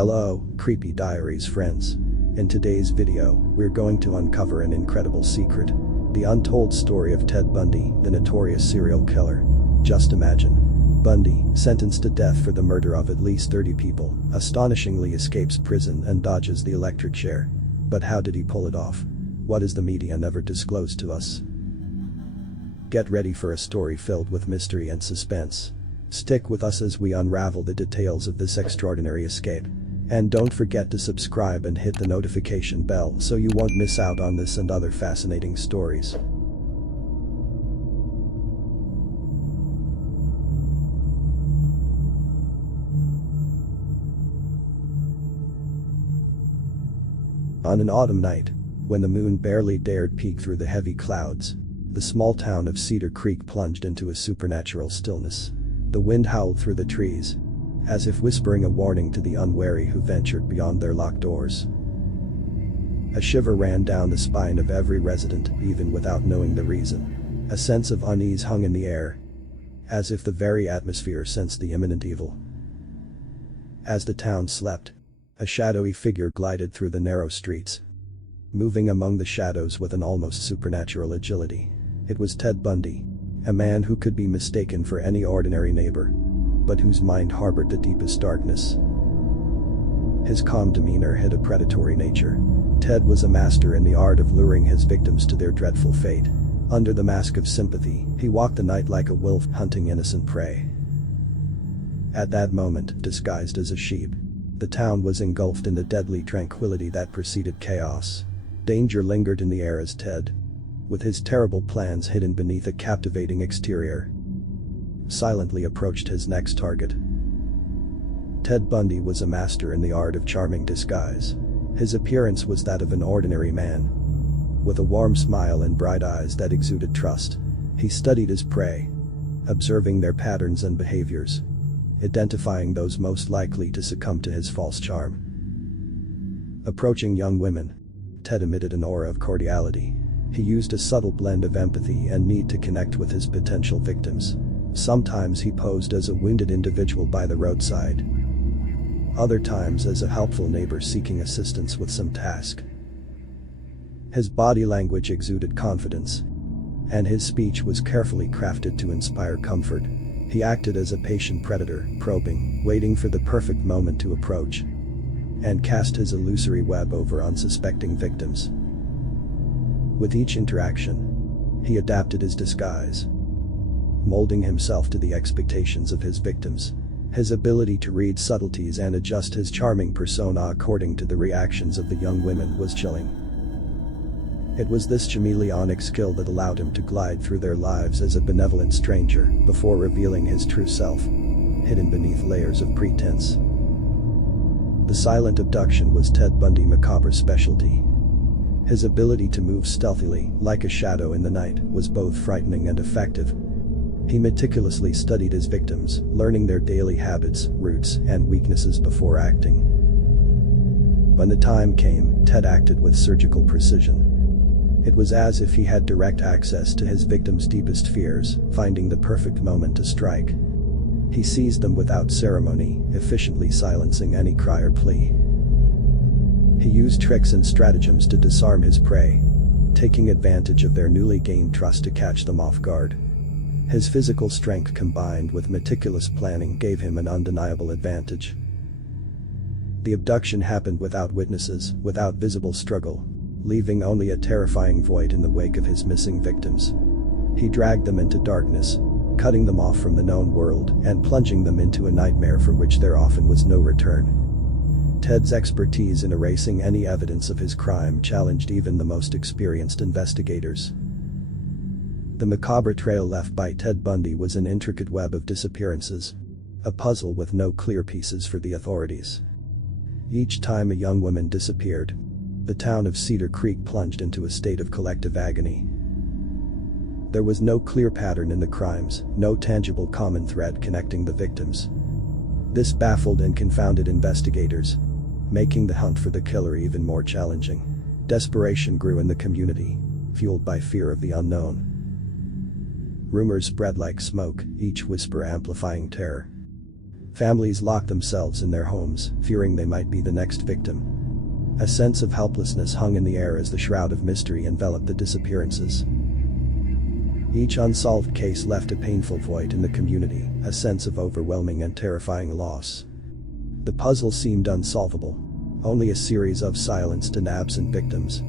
Hello, Creepy Diaries friends. In today's video, we're going to uncover an incredible secret. The untold story of Ted Bundy, the notorious serial killer. Just imagine. Bundy, sentenced to death for the murder of at least 30 people, astonishingly escapes prison and dodges the electric chair. But how did he pull it off? What is the media never disclosed to us? Get ready for a story filled with mystery and suspense. Stick with us as we unravel the details of this extraordinary escape. And don't forget to subscribe and hit the notification bell so you won't miss out on this and other fascinating stories. On an autumn night, when the moon barely dared peek through the heavy clouds, the small town of Cedar Creek plunged into a supernatural stillness. The wind howled through the trees, as if whispering a warning to the unwary who ventured beyond their locked doors. A shiver ran down the spine of every resident, even without knowing the reason. A sense of unease hung in the air, as if the very atmosphere sensed the imminent evil. As the town slept, a shadowy figure glided through the narrow streets, moving among the shadows with an almost supernatural agility. It was Ted Bundy, a man who could be mistaken for any ordinary neighbor, but whose mind harbored the deepest darkness. His calm demeanor hid a predatory nature. Ted was a master in the art of luring his victims to their dreadful fate. Under the mask of sympathy, he walked the night like a wolf hunting innocent prey. At that moment, disguised as a sheep, the town was engulfed in the deadly tranquility that preceded chaos. Danger lingered in the air as Ted, with his terrible plans hidden beneath a captivating exterior, silently approached his next target. Ted Bundy was a master in the art of charming disguise. His appearance was that of an ordinary man, with a warm smile and bright eyes that exuded trust. He studied his prey, observing their patterns and behaviors, identifying those most likely to succumb to his false charm. Approaching young women, Ted emitted an aura of cordiality. He used a subtle blend of empathy and need to connect with his potential victims. Sometimes he posed as a wounded individual by the roadside. Other times as a helpful neighbor seeking assistance with some task. His body language exuded confidence, and his speech was carefully crafted to inspire comfort. He acted as a patient predator, probing, waiting for the perfect moment to approach, and cast his illusory web over unsuspecting victims. With each interaction, he adapted his disguise, molding himself to the expectations of his victims. His ability to read subtleties and adjust his charming persona according to the reactions of the young women was chilling. It was this chameleonic skill that allowed him to glide through their lives as a benevolent stranger before revealing his true self, hidden beneath layers of pretense. The silent abduction was Ted Bundy's macabre specialty. His ability to move stealthily, like a shadow in the night, was both frightening and effective. He meticulously studied his victims, learning their daily habits, routes, and weaknesses before acting. When the time came, Ted acted with surgical precision. It was as if he had direct access to his victims' deepest fears, finding the perfect moment to strike. He seized them without ceremony, efficiently silencing any cry or plea. He used tricks and stratagems to disarm his prey, taking advantage of their newly gained trust to catch them off guard. His physical strength combined with meticulous planning gave him an undeniable advantage. The abduction happened without witnesses, without visible struggle, leaving only a terrifying void in the wake of his missing victims. He dragged them into darkness, cutting them off from the known world and plunging them into a nightmare from which there often was no return. Ted's expertise in erasing any evidence of his crime challenged even the most experienced investigators. The macabre trail left by Ted Bundy was an intricate web of disappearances, a puzzle with no clear pieces for the authorities. Each time a young woman disappeared, the town of Cedar Creek plunged into a state of collective agony. There was no clear pattern in the crimes, no tangible common thread connecting the victims. This baffled and confounded investigators, making the hunt for the killer even more challenging. Desperation grew in the community, fueled by fear of the unknown. Rumors spread like smoke, each whisper amplifying terror. Families locked themselves in their homes, fearing they might be the next victim. A sense of helplessness hung in the air as the shroud of mystery enveloped the disappearances. Each unsolved case left a painful void in the community, a sense of overwhelming and terrifying loss. The puzzle seemed unsolvable. Only a series of silenced and absent victims,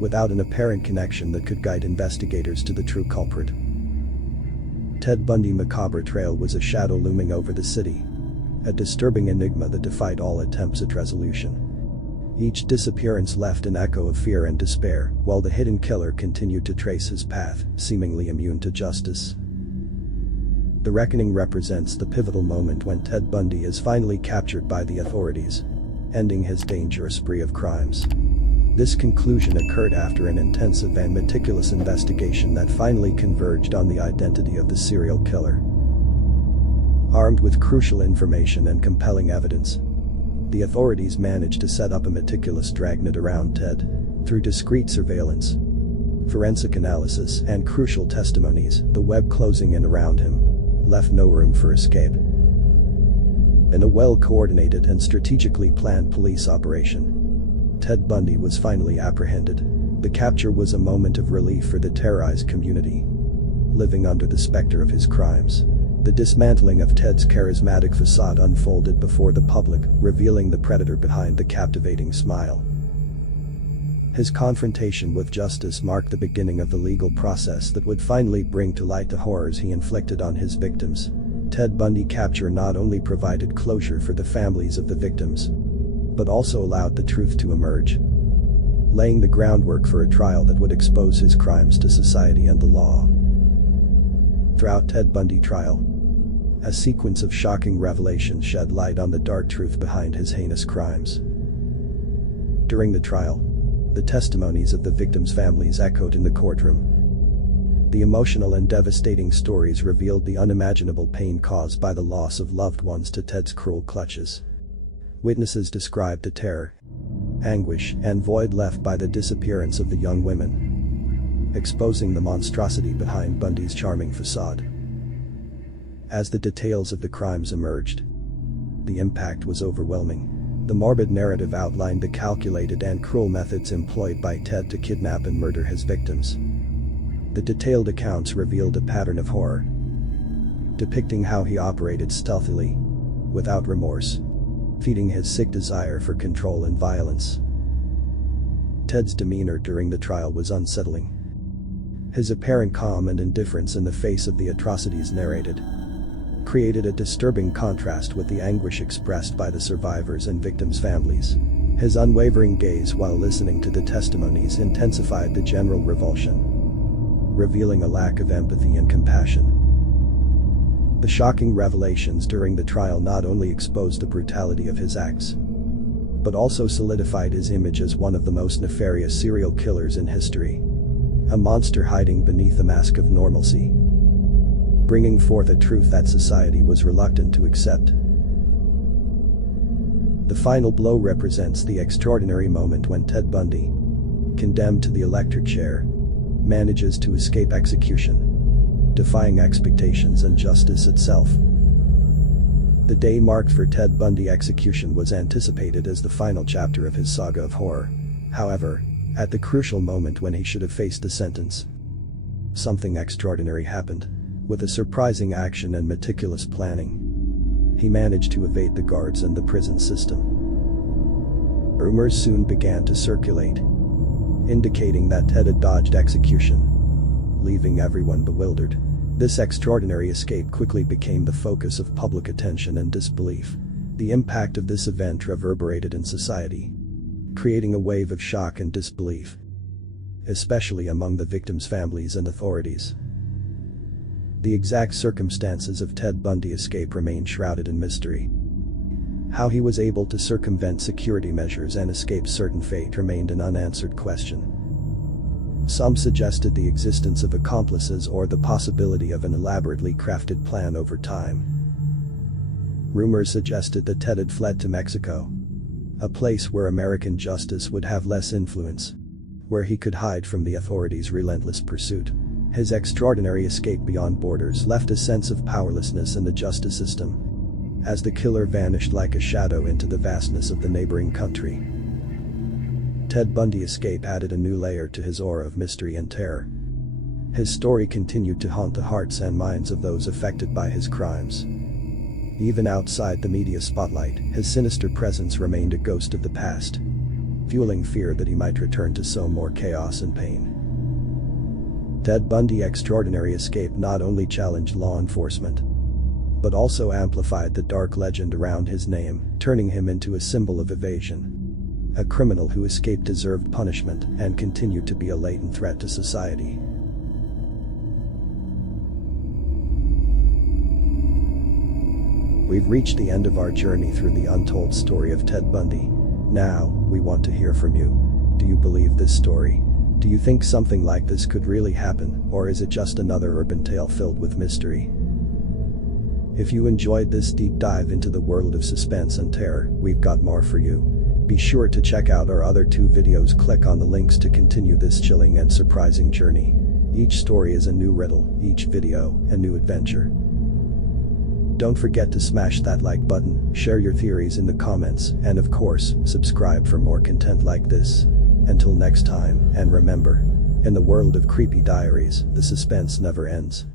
without an apparent connection that could guide investigators to the true culprit. Ted Bundy macabre trail was a shadow looming over the city. A disturbing enigma that defied all attempts at resolution. Each disappearance left an echo of fear and despair, while the hidden killer continued to trace his path, seemingly immune to justice. The reckoning represents the pivotal moment when Ted Bundy is finally captured by the authorities, ending his dangerous spree of crimes. This conclusion occurred after an intensive and meticulous investigation that finally converged on the identity of the serial killer. Armed with crucial information and compelling evidence, the authorities managed to set up a meticulous dragnet around Ted. Through discreet surveillance, forensic analysis, and crucial testimonies, the web closing in around him left no room for escape. In a well-coordinated and strategically planned police operation, Ted Bundy was finally apprehended. The capture was a moment of relief for the terrorized community, living under the specter of his crimes. The dismantling of Ted's charismatic facade unfolded before the public, revealing the predator behind the captivating smile. His confrontation with justice marked the beginning of the legal process that would finally bring to light the horrors he inflicted on his victims. Ted Bundy capture not only provided closure for the families of the victims, but also allowed the truth to emerge, laying the groundwork for a trial that would expose his crimes to society and the law. Throughout Ted Bundy trial, a sequence of shocking revelations shed light on the dark truth behind his heinous crimes. During the trial, the testimonies of the victims' families echoed in the courtroom. The emotional and devastating stories revealed the unimaginable pain caused by the loss of loved ones to Ted's cruel clutches. Witnesses described the terror, anguish, and void left by the disappearance of the young women, exposing the monstrosity behind Bundy's charming facade. As the details of the crimes emerged, the impact was overwhelming. The morbid narrative outlined the calculated and cruel methods employed by Ted to kidnap and murder his victims. The detailed accounts revealed a pattern of horror, depicting how he operated stealthily, without remorse, feeding his sick desire for control and violence. Ted's demeanor during the trial was unsettling. His apparent calm and indifference in the face of the atrocities narrated created a disturbing contrast with the anguish expressed by the survivors and victims' families. His unwavering gaze while listening to the testimonies intensified the general revulsion, revealing a lack of empathy and compassion. The shocking revelations during the trial not only exposed the brutality of his acts, but also solidified his image as one of the most nefarious serial killers in history. A monster hiding beneath a mask of normalcy, bringing forth a truth that society was reluctant to accept. The final blow represents the extraordinary moment when Ted Bundy, condemned to the electric chair, manages to escape execution, defying expectations and justice itself. The day marked for Ted Bundy execution was anticipated as the final chapter of his saga of horror. However, at the crucial moment when he should have faced the sentence, something extraordinary happened. With a surprising action and meticulous planning, he managed to evade the guards and the prison system. Rumors soon began to circulate, indicating that Ted had dodged execution, leaving everyone bewildered. This extraordinary escape quickly became the focus of public attention and disbelief. The impact of this event reverberated in society, creating a wave of shock and disbelief, especially among the victims' families and authorities. The exact circumstances of Ted Bundy's escape remain shrouded in mystery. How he was able to circumvent security measures and escape certain fate remained an unanswered question. Some suggested the existence of accomplices or the possibility of an elaborately crafted plan over time. Rumors suggested that Ted had fled to Mexico, a place where American justice would have less influence, where he could hide from the authorities' relentless pursuit. His extraordinary escape beyond borders left a sense of powerlessness in the justice system, as the killer vanished like a shadow into the vastness of the neighboring country. Ted Bundy's escape added a new layer to his aura of mystery and terror. His story continued to haunt the hearts and minds of those affected by his crimes. Even outside the media spotlight, his sinister presence remained a ghost of the past, fueling fear that he might return to sow more chaos and pain. Ted Bundy's extraordinary escape not only challenged law enforcement, but also amplified the dark legend around his name, turning him into a symbol of evasion. A criminal who escaped deserved punishment and continued to be a latent threat to society. We've reached the end of our journey through the untold story of Ted Bundy. Now, we want to hear from you. Do you believe this story? Do you think something like this could really happen, or is it just another urban tale filled with mystery? If you enjoyed this deep dive into the world of suspense and terror, we've got more for you. Be sure to check out our other 2 videos. Click on the links to continue this chilling and surprising journey. Each story is a new riddle, each video a new adventure. Don't forget to smash that like button, share your theories in the comments, and of course, subscribe for more content like this. Until next time, and remember, in the world of creepy diaries, the suspense never ends.